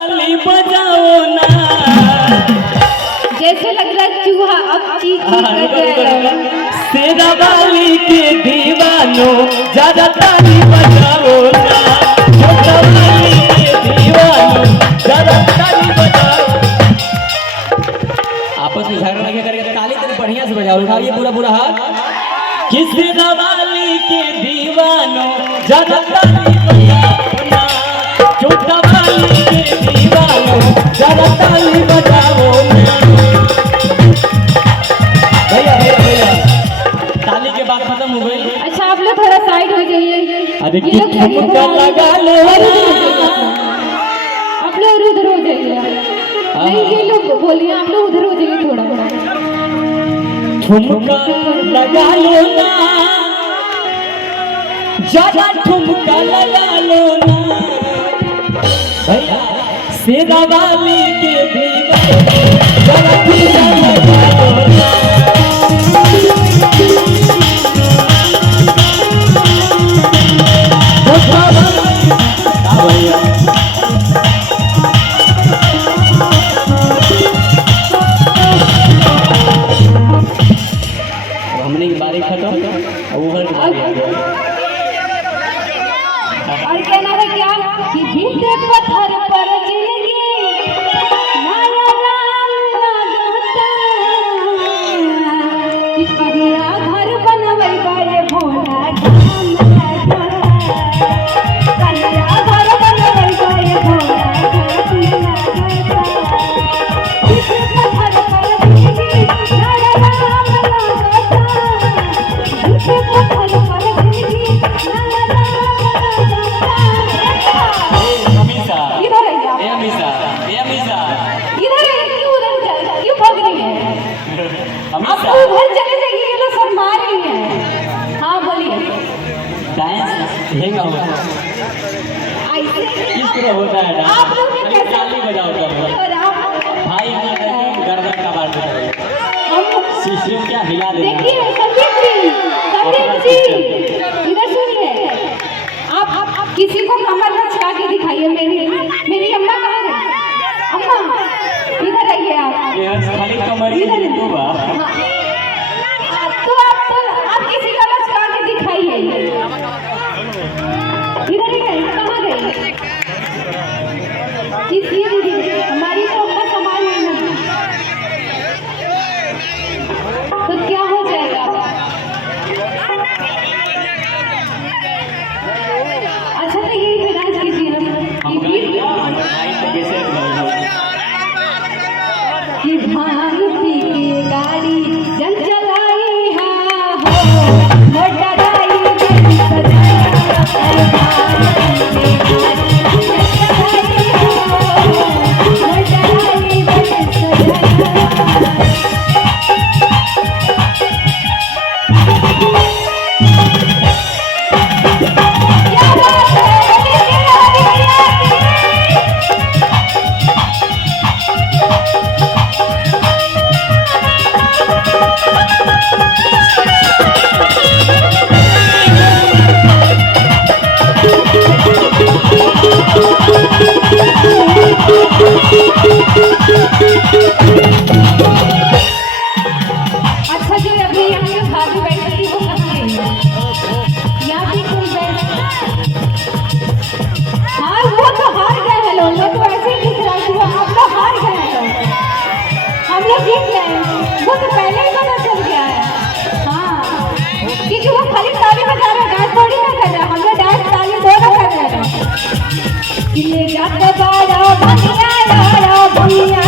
बजाओ ना। जैसे लग रहा है चूहा अब चीख कर रहा है। शेरावाली के दीवानों ज्यादा ताली बजाओ ना। शेरावाली के दीवानों ज्यादा ताली बजाओ। आपस में झगड़ा नहीं करके ताली तो बढ़िया से बजाओ। उठाइए पूरा पूरा हाथ। कि शेरावाली के दीवानों ज्यादा ताली बजाओ ना। शेरावाली के दीवानों ज्यादा ताली बजाओ ना। भैया भैया भैया ताली के बाद खत्म हो गई। अच्छा आप लोग थोड़ा साइड हो जाइए। अरे ठुमका लगा लो आप लोग उधर हो जाइए। नहीं ये लोग बोलिए आप लोग उधर हो जाइए थोड़ा। ठुमका लगा लो ना। ज्यादा ठुमका लगा लो ना। भैया शेरावाली के दीवानों ज्यादा ठुमका लगा लो ना। हमने की बारी खत्म और उधर की बारी आ गई। और कहना है क्या कि बीते पत्थर पर जिंदगी माया राम लागता कि कहिया घर बनवै बारे भोला धाम लागता। कहिया घर बनवै बारे भोला धाम लागता। बीते पत्थर पर जिंदगी माया राम लागता। बीते पत्थर पर जिंदगी माया राम इधर है क्या? इधर है क्यों उधर जा क्यों भाग रही है? आप उधर चले जाइए ये लोग शर्मा रही हैं। हाँ बोलिए। डांस हेंगा होता है। ऐसे किस तरह होता है डांस? आप लोग ने कैसे ताली बजाओ तो और आप भाई गर्दन का बात बताइए। हम सिस्टम क्या हिला दे। देखिए संदीप जी इधर सुनिए। आप किसी को कमर लचका के दिखाइए। मेरी अम्मा कहाँ है? अम्मा इधर आइए आप। ये खाली कमर ही इधर तो बा। तो आप किसी का लचका के दिखाइए। इधर ही गए कहाँ गए? किसी दीदी हमारी तो अम्मा संभाल लेना। तो क्या हो जाएगा? अच्छा तो यही पे डांस कीजिए कि भांग पी के गाड़ी जल चलाई है हो मोटर आई जल सजाई भांग पी के गाड़ी जल चलाई हो मोटर आई जल सजाई। क्या बात है? अच्छा जो अभी यहाँ पे भाभी बैठी थी वो कहाँ गई? यहाँ भी कोई हाँ वो तो हार गए हैं लोग। वो तो ऐसे ही दिख रहा है कि हम लोग हार गए हैं लोग। हम लोग जीत गए। वो तो पहले ही पता चल गया है। हाँ क्योंकि वो खाली ताली बजा रहे हैं डांस थोड़ी ना कर रहे हैं। हम लोग डांस ताली दोनों कर रहे हैं। ले जाते बड़ा भैया